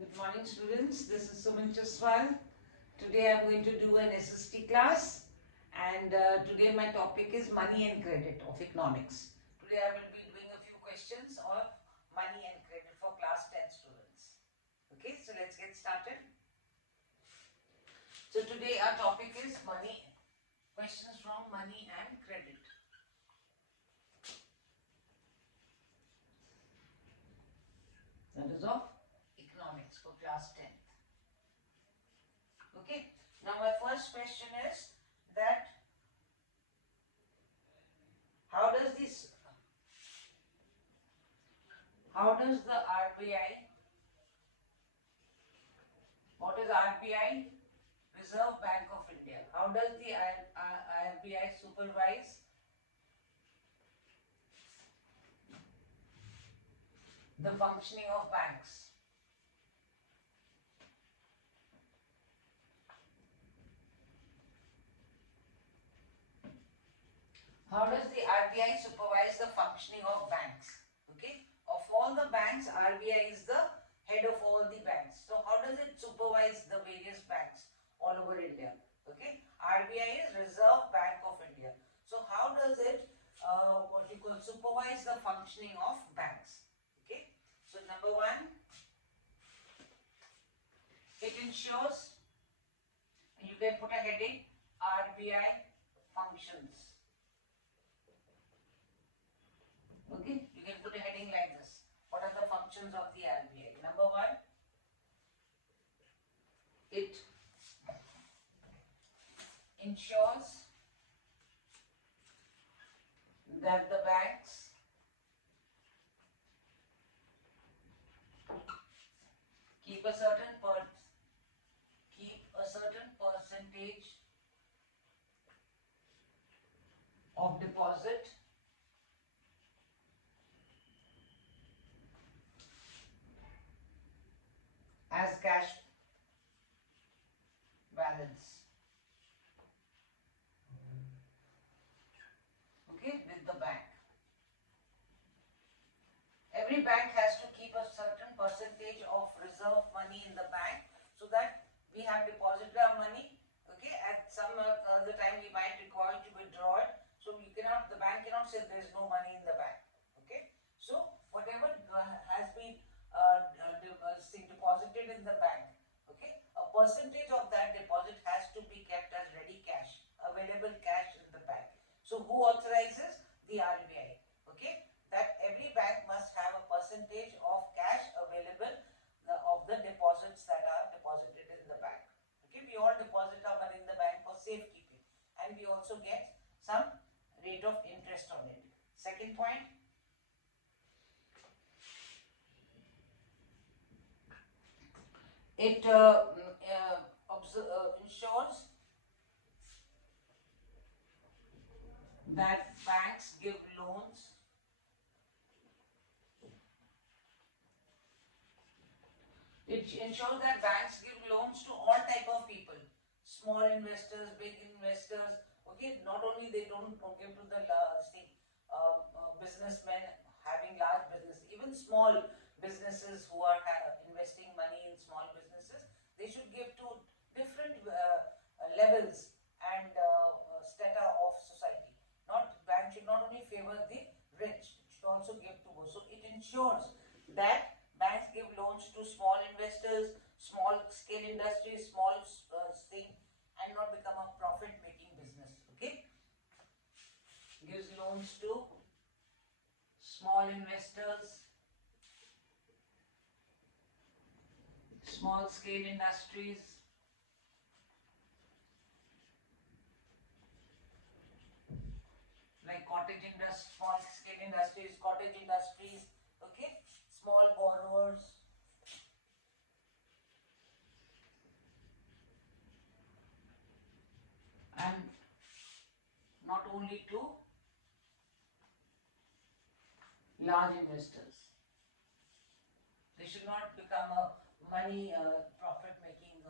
Good morning students, this is Suman Chaswal. Today I am going to do an SST class and today my topic is money and credit of economics. Today I will be doing a few questions of money and credit for class 10 students. Okay, so let's get started. So today our topic is money, questions from money and credit. That is of economics for class 10th. Okay, now my first question is that how does the RBI, what is RBI? Reserve Bank of India. How does the RBI supervise the functioning of banks? How does the RBI supervise the functioning of banks? Okay, of all the banks, RBI is the head of all the banks. So how does it supervise the various banks all over India? Okay, RBI is Reserve Bank of India. So how does it supervise the functioning of banks? Okay, so number one, it ensures, you can put a heading, RBI functions. Okay, you can put a heading like this. What are the functions of the RBI? Number one, it ensures that the banks keep a certain percentage of deposit as cash balance. Okay, with the bank. Every bank has to keep a certain percentage of reserve money in the bank so that we have deposited our money. Okay, at some other time we might require to withdraw it. So the bank cannot say there is no money in the bank. Okay, so whatever has been deposited in the bank, okay, a percentage of that deposit has to be kept as ready cash, available cash in the bank. So who authorizes? The RBI. Okay, that every bank must have a percentage of cash available of the deposits that are deposited in the bank. Okay, we all deposit our money in the bank for safekeeping and we also get some rate of interest on it. Second point, it ensures that banks give loans to all type of people, small investors, big investors. Okay, not only they don't give to the businessmen having large business, even small businesses who are investing money in small businesses, they should give to different levels and strata of society. Bank should not only favor the rich, it should also give to both. So it ensures that banks give loans to small investors, small scale industries, small thing, and not become a profit making business. Okay, gives loans to small investors, small scale industries, like small scale industries, cottage industries. Okay, small borrowers. And not only to large investors. They should not become a money profit making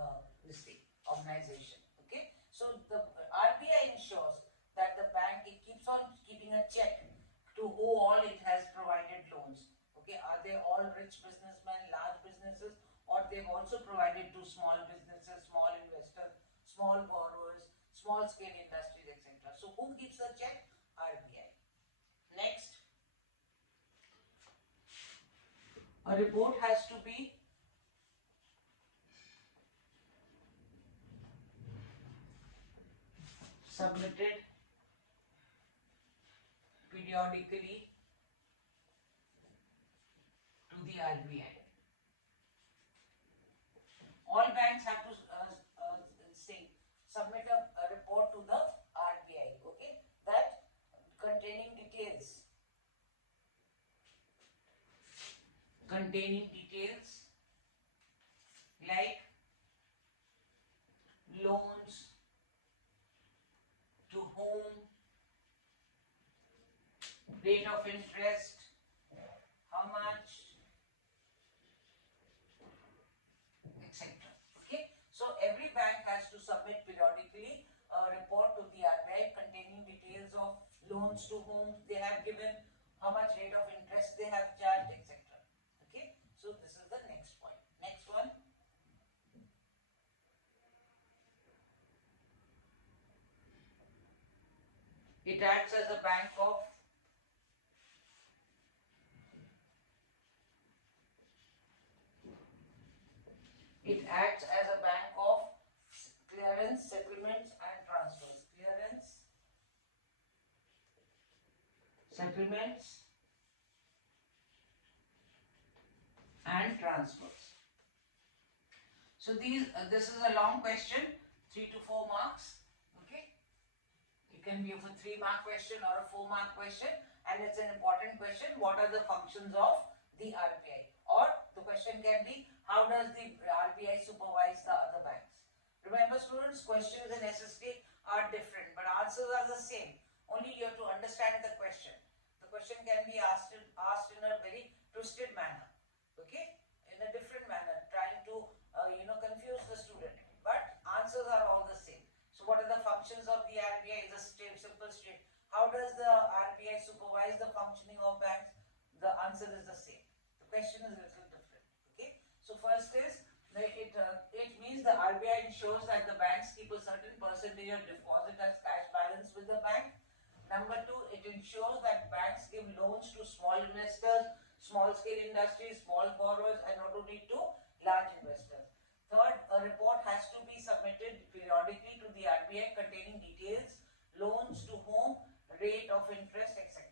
organization. Okay, so the RBI ensures that the bank, it keeps on keeping a check to who all it has provided loans. Okay, are they all rich businessmen, large businesses, or they've also provided to small businesses, small investors, small borrowers, small scale industries, etc. So who keeps the check? RBI. Next, a report has to be submitted periodically to the RBI. All banks have to submit a report to the RBI, okay, that containing details like loans to whom, rate of interest, how much, etc. Okay, so every bank has to submit periodically a report to the RBI containing details of loans to whom they have given, how much rate of interest they have charged, etc. Okay, so this is the next point. Next one. It acts as a bank of clearance, settlements and transfers. Clearance, settlements and transfers. So this is a long question, 3 to 4 marks. Okay, it can be a 3-mark question or a 4-mark question, and it's an important question. What are the functions of the RBI? Or the question can be, how does the RBI supervise the other banks? Remember students, questions in SST are different, but answers are the same. Only you have to understand the question. The question can be asked in a very twisted manner, okay, in a different manner, trying to confuse the student. But answers are all the same. So what are the functions of the RBI? Is a simple straight. How does the RBI supervise the functioning of banks? The answer is the same. The question is a little different. Okay. So first is it means the RBI ensures that the banks keep a certain percentage of deposit as cash balance with the bank. Number 2, it ensures that banks give loans to small investors, small scale industries, small borrowers, and not only to large investors. Third, a report has to be submitted periodically to the RBI containing details, loans to whom, rate of interest, etc.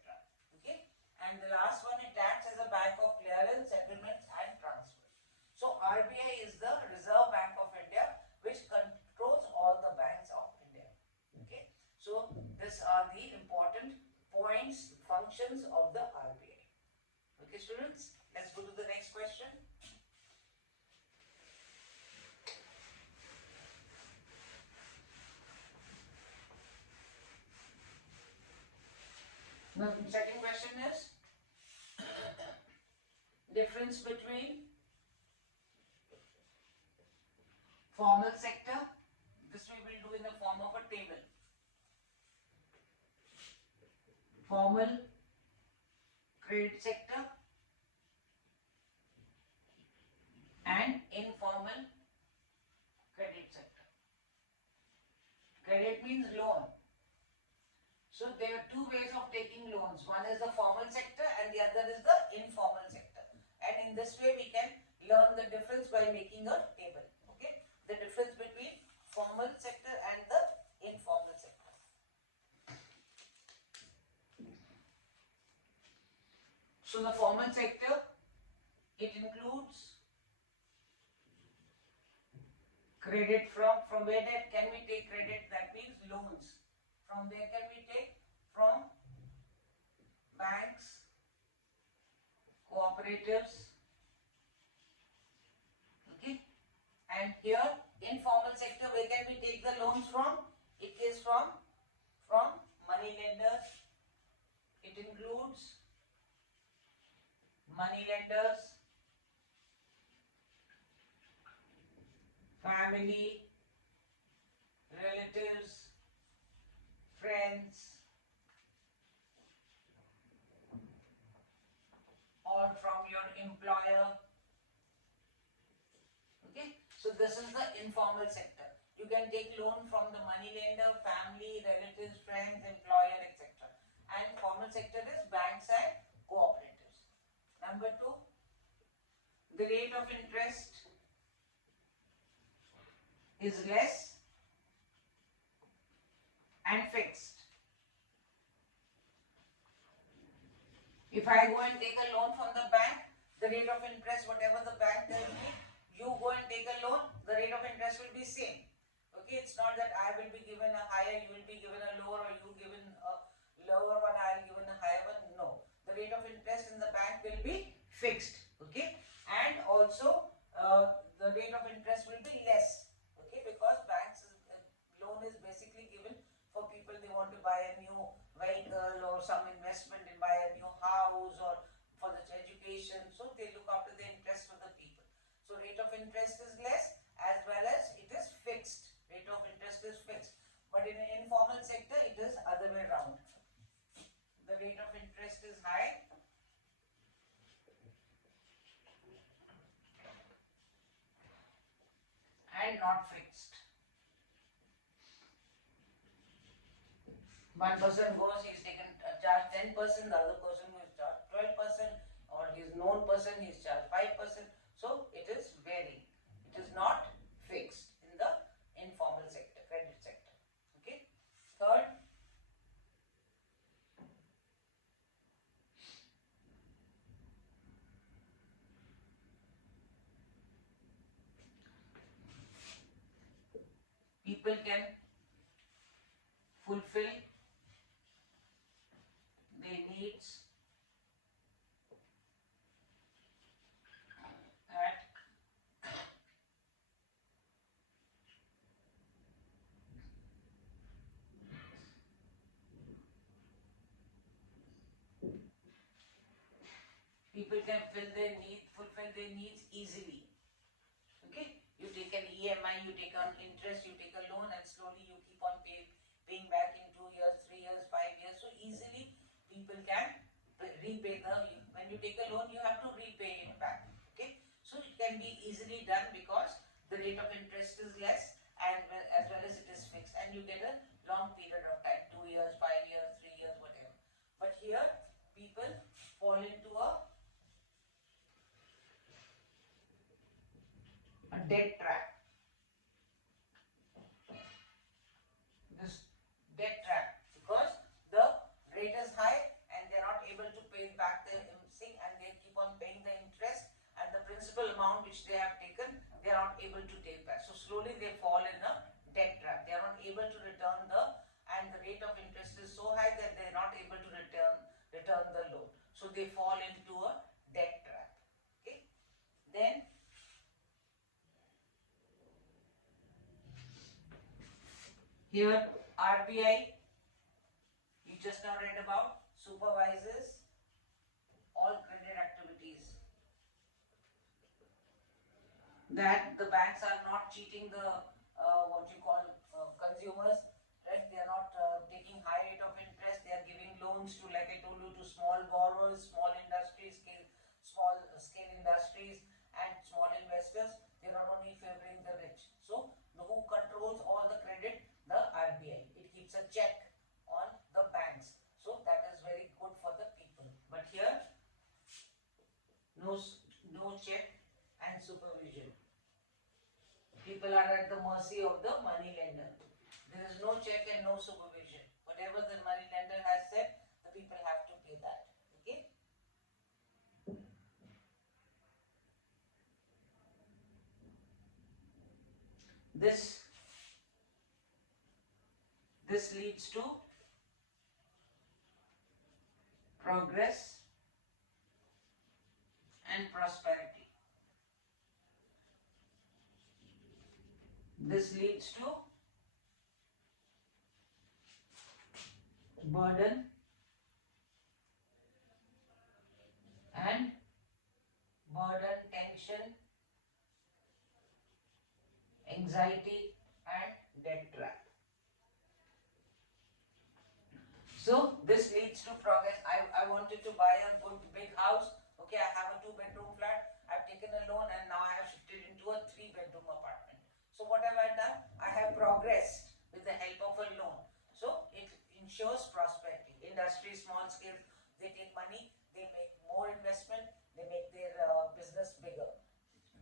Okay. And the last one, it acts as a bank of clearance, settlements, and transfers. So RBI is the Reserve Bank of India, which controls all the banks of India. Okay. So these are the important points, functions of the RBI. Okay, students, let's go to the next question. The second question is difference between formal sector. This we will do in the form of a table. Formal credit sector and informal credit sector. Credit means loan. So there are two ways of taking loans. One is the formal sector and the other is the informal sector. And in this way we can learn the difference by making a table. Okay, the difference between formal sector and the informal sector. So the formal sector, it includes credit from where can we take credit? That means loans. From where can we take? From banks, cooperatives, okay. And here informal sector, where can we take the loans from? It is from money lenders. It includes money lenders, family, relatives, friends, or from your employer, So this is the informal sector. You can take loan from the money lender, family, relatives, friends, employer, etc. And formal sector is banks and cooperatives. Number 2, the rate of interest is less and fixed. If I go and take a loan from the bank, the rate of interest, whatever the bank tells me, you go and take a loan, the rate of interest will be same. Okay, it's not that I will be given a higher, you will be given a lower, or you given a lower one, I will given a higher one. No, the rate of interest in the bank will be fixed. Okay, and also the rate of interest will be less. Okay, because banks loan is basically given for people, they want to buy a new vehicle or some investment in buy a new house or for the education, so they look after the interest of the people. So rate of interest is less as well as it is fixed. Rate of interest is fixed. But in an informal sector, it is other way around. The rate of interest is high and not fixed. One person goes, he's taken charge 10%, the other person will charge 12%, or his known person is charged 5%. So it is varying. It is not fixed in the informal sector, credit sector. Okay. Third, people can fulfill their needs at people can fulfill their needs easily. Okay, you take an EMI, you take on interest, you take a loan, and slowly you keep on paying back in 2 years, 3 years, 5 years. So easily people can repay when you take a loan, you have to repay it back. Okay, so it can be easily done because the rate of interest is less and as well as it is fixed, and you get a long period of time, 2 years, 5 years, 3 years, whatever. But here people fall into a debt trap. This debt trap, because the rate is high and they are not able to pay back the thing, and they keep on paying the interest, and the principal amount which they have taken, they are not able to take back. So slowly they fall in a debt trap. They are not able to return and the rate of interest is so high that they are not able to return the loan. So they fall into a debt trap. Okay. Then here RBI, you just now read about, supervises all credit activities, that the banks are not cheating the what you call consumers, right? They are not taking high rate of interest. They are giving loans to, like I told you, to small borrowers, small industries, small scale industries, and small investors. They are not only favoring the rich. So who controls all the credit? The RBI. It keeps a check on the banks. So that is very good for the people. But here, no check and supervision. People are at the mercy of the money lender. There is no check and no supervision. Whatever the money lender has said, the people have to pay that. Okay? This leads to progress and prosperity. This leads to burden and tension, anxiety, and debt trap. So this leads to progress. I wanted to buy a good big house. Okay, I have a 2-bedroom flat. I've taken a loan and now I have shifted into a 3-bedroom apartment. So what have I done? I have progressed with the help of a loan. So it ensures prosperity. Industry, small scale, they take money, they make more investment, they make their business bigger.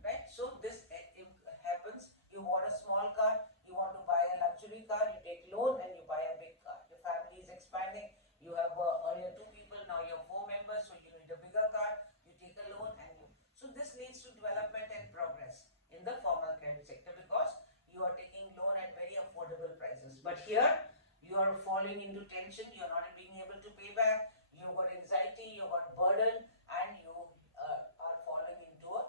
Right? So this it happens. You want a small car, you want to buy a luxury car, you take loan and you buy a big car. Your family is expanding. You have earlier two people, now you have four members, so you need a bigger car. You take a loan and you. So this leads to development and progress in the formal credit sector because you are taking loan at very affordable prices. But here you are falling into tension. You are not being able to pay back. You got anxiety. You got burden, and you are falling into a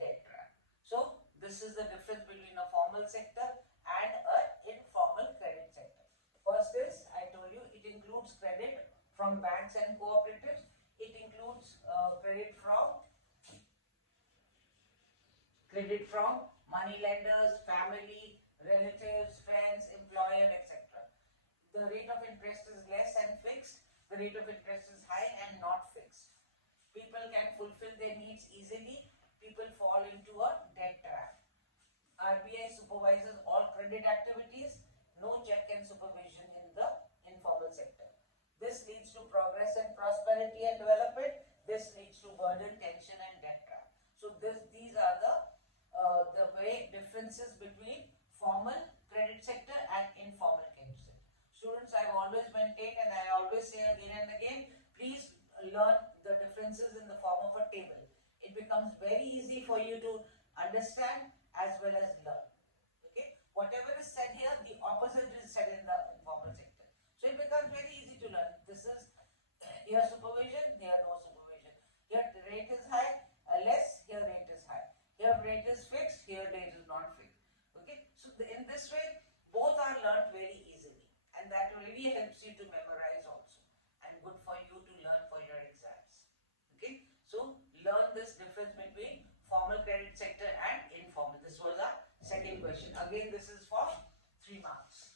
debt trap. So this is the difference between a formal sector and an informal credit sector. First is, I told you, it includes credit from banks and cooperatives. It includes credit from money lenders, family, relatives, friends, employer, etc. The rate of interest is less and fixed. The rate of interest is high and not fixed. People can fulfill their needs easily. People fall into a debt trap. RBI supervises all credit activities. No check and supervision in the informal sector. This leads to progress and prosperity and development. This leads to burden, tension, and debt trap. So these are the way differences between formal credit sector and informal credit sector. Students, I've always maintained, and I always say again and again, please learn the differences in the form of a table. It becomes very easy for you to understand as well as learn. Okay, whatever is said here, the opposite is said in the informal sector. So it becomes very easy to learn. This is here supervision, here no supervision. Here the rate is high, less, here rate is high. Here rate is fixed, here rate is not fixed. Okay, so in this way, both are learned very easily, and that really helps you to memorize also, and good for you to learn for your exams. Okay, so learn this difference between formal credit sector and informal. This was our second question. Again, this is for 3 marks.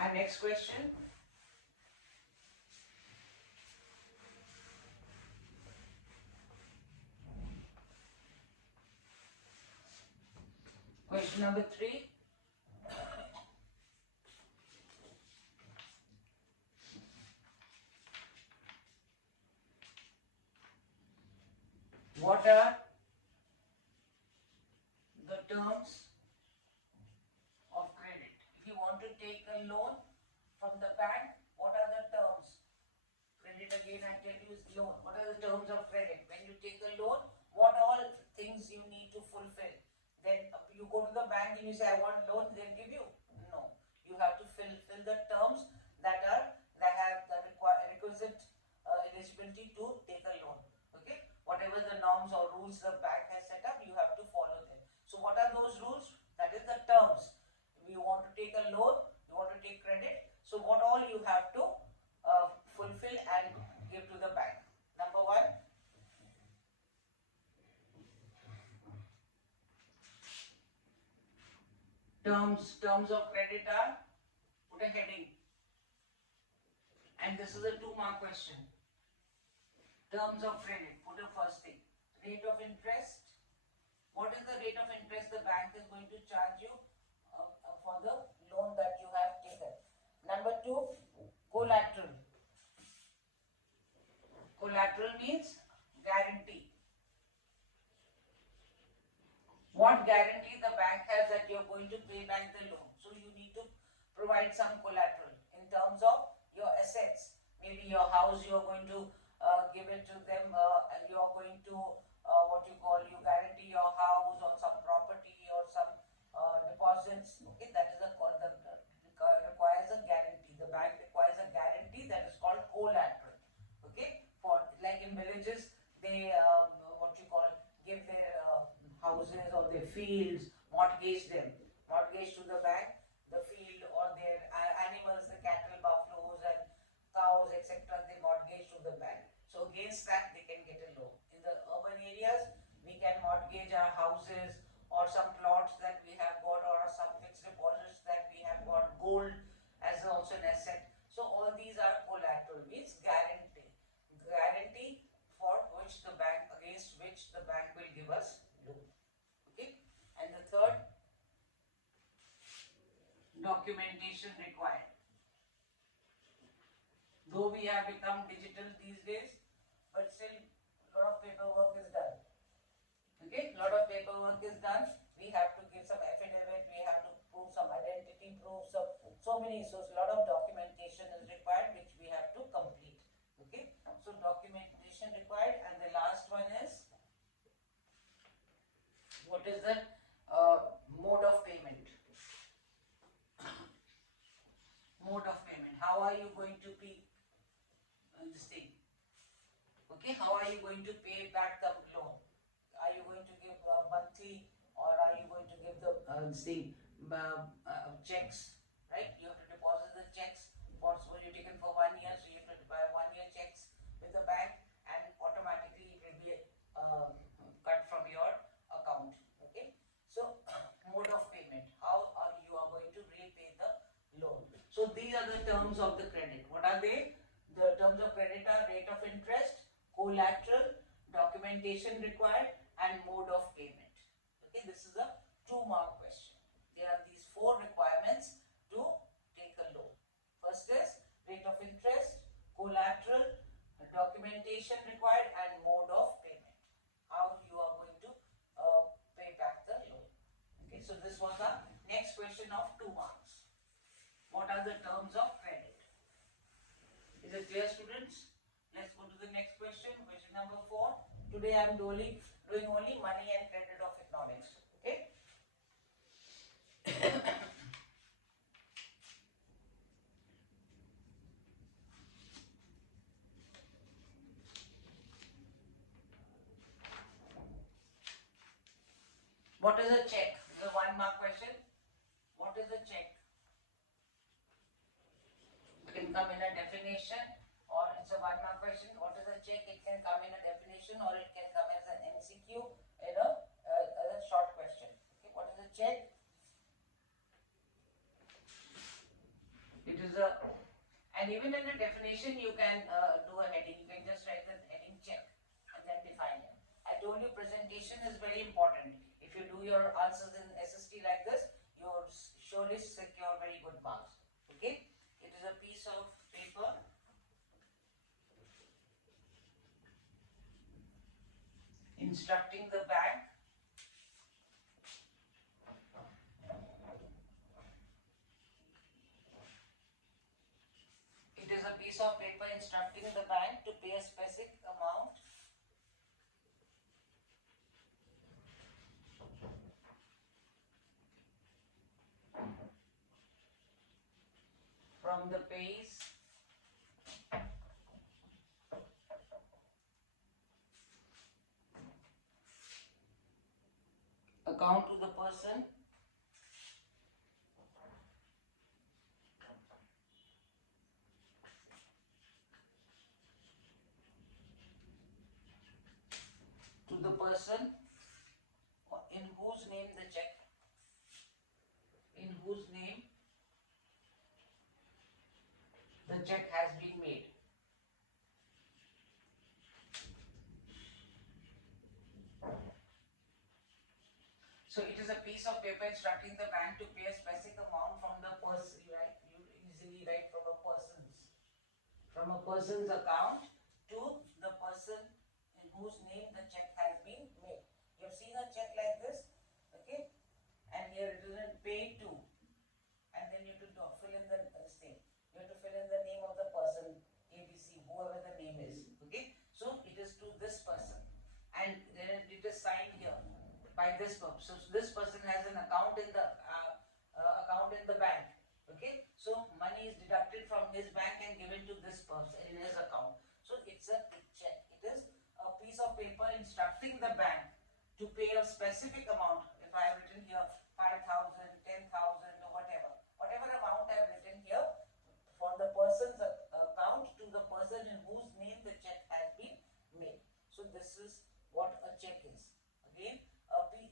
Our next question. Question number 3. What are the terms of credit? If you want to take a loan from the bank, what are the terms? Credit, again I tell you, is loan. What are the terms of credit? When you take a loan, what all things you need to fulfill? Then you go to the bank and you say, I want loan, they'll give you? No. You have to fill the terms that have the requisite eligibility to take a loan. Okay? Whatever the norms or rules the bank has set up, you have to follow them. So what are those rules? That is the terms. You want to take a loan, you want to take credit. So what all you have to fulfill and give to the bank. Number 1, terms of credit are, put a heading, and this is a 2-mark question. Terms of credit, put a first thing. Rate of interest. What is the rate of interest the bank is going to charge you for the loan that you have taken? Number 2, collateral. Collateral means guarantee. What guarantee the bank has that you're going to pay back the loan? So you need to provide some collateral in terms of your assets. Maybe your house, you're going to give it to them, and you're going to you guarantee your house or some property or some deposits. Okay, that is requires a guarantee. The bank requires a guarantee that is called collateral. Okay, for like in villages, they give their houses or their fields, mortgage to the bank, the field or their animals, the cattle, buffaloes and cows, etc. They mortgage to the bank. So against that, they can get a loan. In the urban areas, we can mortgage our houses or some plots that we have got or some fixed deposits that we have got, gold as also an asset. So all these are collateral, means guarantee for which the bank, against documentation required. Though we have become digital these days, but still a lot of paperwork is done. Okay, a lot of paperwork is done. We have to give some affidavit, we have to prove some identity proof, so a lot of documentation is required which we have to complete. Okay, so documentation required. And the last one is, what is the mode of payment? Mode of payment. How are you going to pay this thing? Okay, how are you going to pay back the loan? Are you going to give monthly, or are you going to give the checks? Right? You have to deposit the checks. So you taken for 1 year, so you have to buy 1 year checks with the bank, and automatically it will be cut from your account. Okay, so mode of payment. How are you are going to repay the loan? So these are the terms of the credit. What are they? The terms of credit are rate of interest, collateral, documentation required, and mode of payment. Okay, this is a 2-mark question. There are these 4 requirements to take a loan. First is rate of interest, collateral, documentation required, and mode of payment. How you are going to pay back the loan. Okay, so this was the next question of 2 marks. What are the terms of credit? Is it clear, students? Let's go to the next question, question number 4. Today I am doing only money and credit of economics. Okay. What is a check? This is a 1-mark question. What is a check? It can come in a definition, or it's a 1-mark question. What is a check? It can come in a definition, or it can come as an MCQ in a short question. Okay, what is a check? It is a, and even in the definition you can do a heading. You can just write the heading check and then define it. I told you presentation is very important. If you do your answers in SST like this, you will surely secure very good marks. Okay, it is a piece of paper instructing the bank to pay a specific amount from the pays account to the person in whose name the check has been made. So it is a piece of paper instructing the bank to pay a specific amount from the person, right? You easily write from a person's account to the person in whose name the check has been made. You have seen a check like this, okay? And here it is paid to, and then you have to fill in the state. You have to fill in the name of the person, ABC, whoever the name is, okay? So it is to this person, and then it is signed here by this person. So this person has an account in the bank. Okay, so money is deducted from his bank and given to this person in his account. So it's a check. It is a piece of paper instructing the bank to pay a specific amount. If I have written here 5,000, 10,000, or whatever amount I have written here from the person's account to the person in whose name the check has been made. So this is what a check is. Again,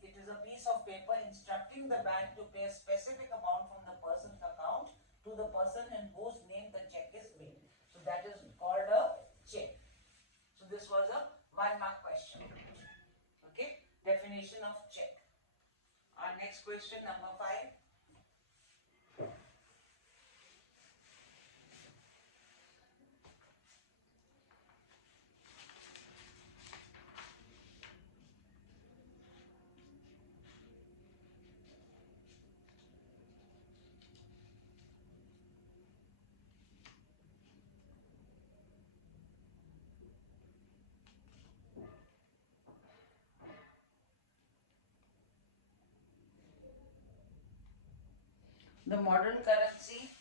it is a piece of paper instructing the bank to pay a specific amount from the person's account to the person in whose name the check is made. So that is called a check. So this was a 1-mark question. Okay, definition of check. Our next question, number 5. The modern currency,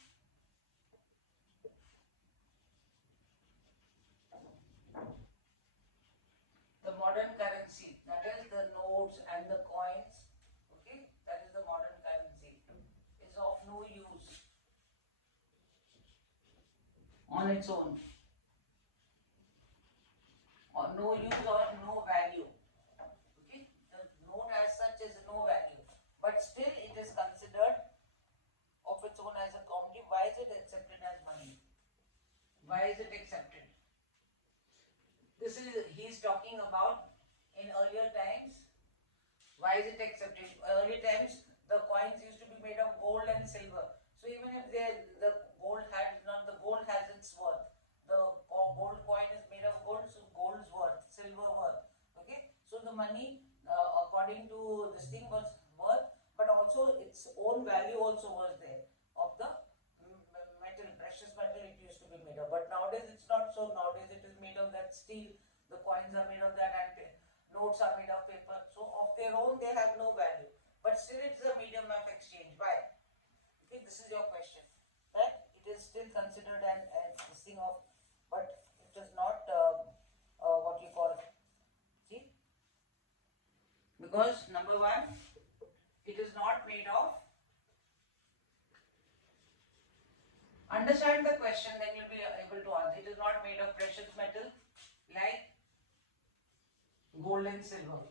that is the notes and the coins, okay, that is the modern currency, is of no use on its own, or no use or no value. Okay, the note as such is no value, but still it is considered of its own as a commodity. Why is it accepted as money? Why is it accepted? This is, he is talking about in earlier times. Why is it accepted? Earlier times the coins used to be made of gold and silver. So even if the gold has its worth. The gold coin is made of gold, so gold's worth, silver worth. Okay, so the money according to this thing was worth, but also its own value also was there of the metal, precious metal it used to be made of. But nowadays it's not so. Nowadays it is made of that steel. The coins are made of that, and notes are made of paper. So of their own they have no value, but still it's a medium of exchange. Why? Okay, this is your question. That it is still considered an this thing of, but it is not what you call. See, because number one, it is not made of. Understand the question, then you'll be able to answer. It is not made of precious metal like gold and silver.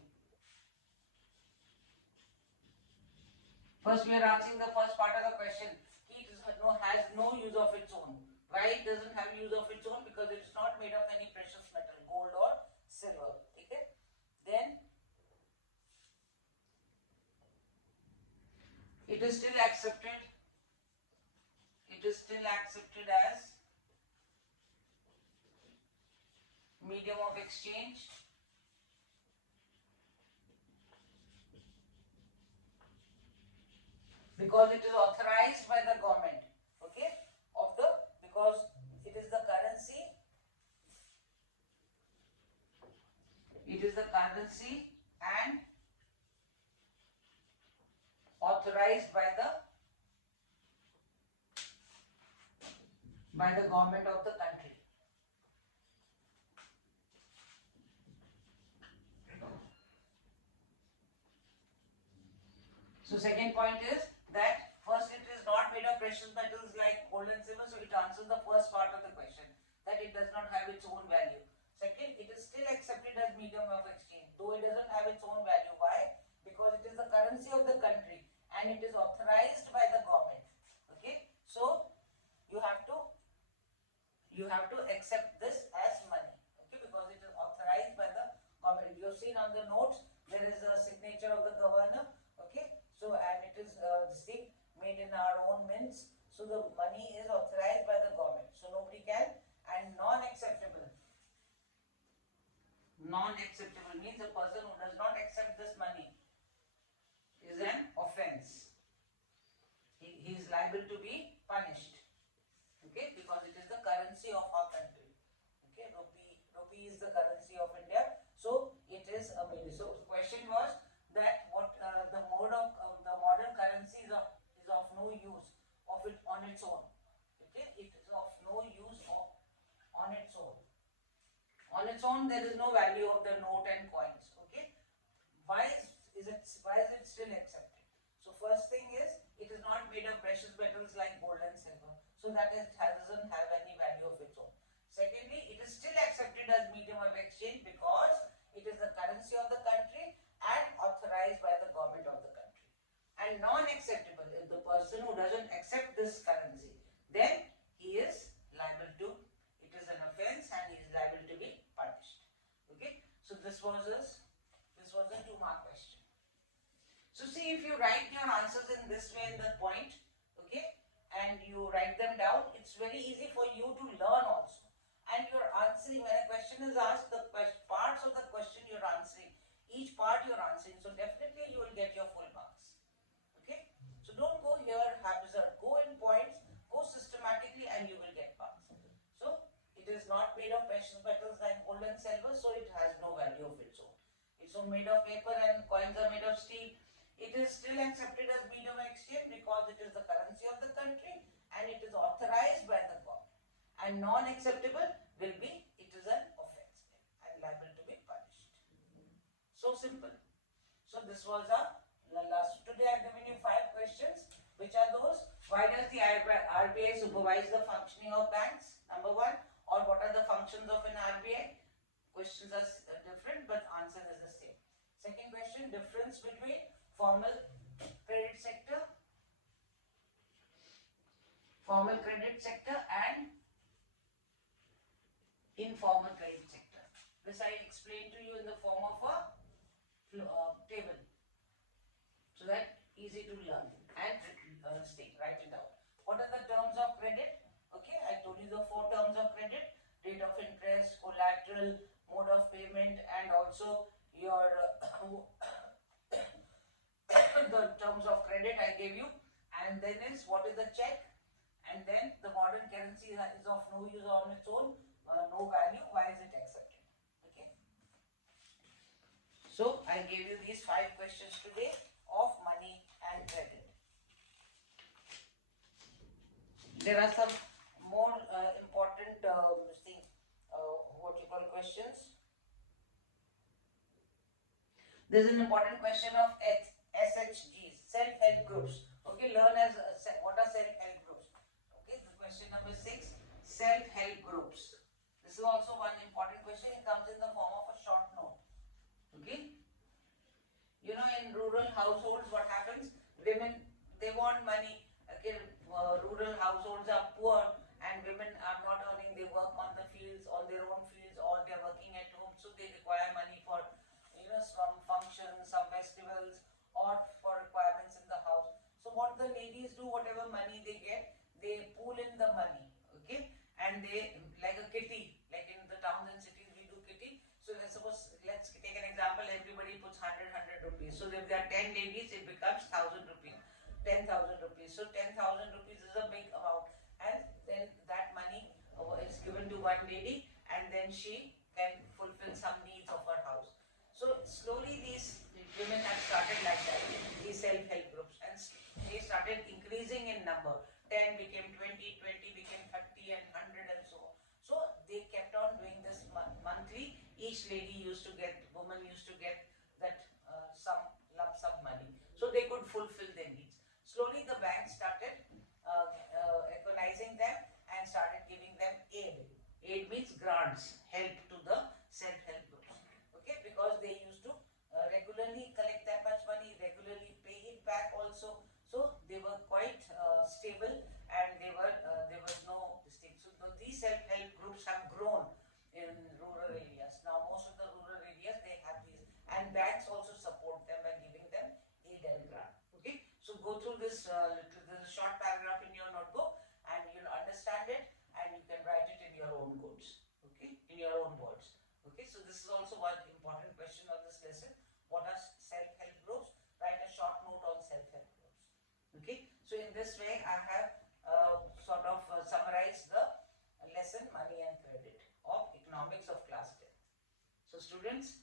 First, we are answering the first part of the question. It has no use of its own. Why it doesn't have use of its own? Because it is not made of any precious metal, gold or silver. Okay? Then it is still accepted. It is still accepted as medium of exchange. Because it is authorized by the government, okay, because it is the currency, and authorized by the government of the country. So second point is that first, it is not made of precious metals like gold and silver, so it answers the first part of the question, that it does not have its own value. Second, it is still accepted as medium of exchange, though it doesn't have its own value. Why? Because it is the currency of the country and it is authorized by the government. Okay, so you have to accept this as money. Okay, because it is authorized by the government. You have seen on the notes there is a signature of the governor. Okay, so and it is this thing made in our own mints. So the money is authorized by the government. So nobody can. And non-acceptable. Non-acceptable means a person who does not accept this money is an offense. He is liable to be punished. Okay, because it is the currency of our country. Okay, rupee is the currency of India. So it is a medium. So the question was that what the mode of the modern currency is of no use of it on its own. Okay, it is of no use on its own. On its own, there is no value of the note and coins. Okay, why is it still accepted? So first thing is, it is not made of precious metals like gold and silver, so that it doesn't have any value of its own. Secondly, it is still accepted as medium of exchange because it is the currency of the country and authorized by the government of the country. And non-acceptable, if the person who doesn't accept this currency, then he is liable to, it is an offense and he is liable to be punished. Okay, so this was a 2-mark question. So see, if you write your answers in this way in the point, okay, and you write them down, it's very easy for you to learn also. And you're answering, when a question is asked, the parts of the question you're answering, each part you're answering, so definitely you will get your full marks. Okay, so don't go here haphazard, go in points, go systematically, and you will get marks. So it is not made of precious metals like gold and silver, so it has no value of its own. It's made of paper and coins are made of steel. It is still accepted as medium of exchange because it is the currency of the country and it is authorized by the government. And non-acceptable will be it is an offence and liable to be punished. So simple. So this was our last. Today I have given you 5 questions. Which are those? Why does the RBI supervise the functioning of banks? Number 1. Or what are the functions of an RBI? Questions are different but answer is the same. Second question, difference between formal credit sector and informal credit sector. This I explained to you in the form of a table, so that easy to learn and write it down. What are the terms of credit? Okay, I told you the 4 terms of credit: rate of interest, collateral, mode of payment, and also your the terms of credit I gave you. And then is what is the check, and then the modern currency is of no use on its own, no value. Why is it accepted? Okay. So I gave you these 5 questions today of money and credit. There are some more important questions. There is an important question of SHGs, self-help groups. Okay, learn as what are self-help groups. Okay, the question number 6, self-help groups. This is also one important question. It comes in the form of a short note. Okay, you know, in rural households what happens? Women, they want money. Okay, rural households are poor and women are not earning. They work on the fields, on their own fields, or they are working at home, so they require money for, you know, some functions, some festivals, or for requirements in the house. So what the ladies do, whatever money they get, they pool in the money. Okay, and they, like a kitty, like in the towns and cities we do kitty. So let's take an example. Everybody puts 100 rupees. So if there are 10 ladies, it becomes 1,000 rupees, 10,000 rupees. So 10,000 rupees is a big amount, and then that money is given to one lady, and then she can fulfill some needs of her house. So slowly these women have started like that, these self-help groups, and they started increasing in number. 10 became 20, 20 became 30 and 100 and so on. So they kept on doing this monthly. Each woman used to get that some lump sum money, so they could fulfill their needs. Slowly the bank started recognizing them and started giving them aid. Aid means grants, help to the self-help groups. Okay, because they used to regularly collect that much money, regularly pay it back also. So they were quite stable, and there was no mistake. So these self-help groups have grown in rural areas. Now most of the rural areas, they have these, and banks also support them by giving them aid and grant. Okay, so go through this this short paragraph in your notebook, and you'll understand it, and you can write it in your own words. Okay, in your own words. Okay, so this is also one important question of this lesson. What are self-help groups? Write a short note on self-help groups. Okay, so in this way I have sort of summarized the lesson Money and Credit of Economics of Class 10. So students,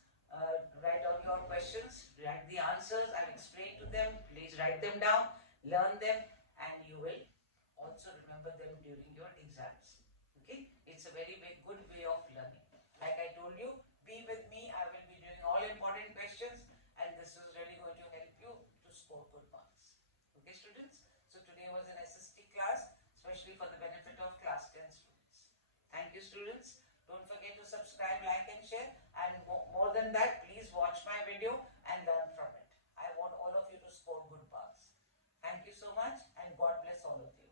write down your questions, write the answers, I'll explain to them. Please write them down, learn them, and you will also remember them during your exams. Okay, it's a very good way of learning. Like I told you, be with me. I will be doing all important questions, and this is really going to help you to score good marks. Okay students, so today was an SST class, especially for the benefit of class 10 students. Thank you students. Don't forget to subscribe, like and share, and more than that, please watch my video and learn from it. I want all of you to score good marks. Thank you so much, and God bless all of you.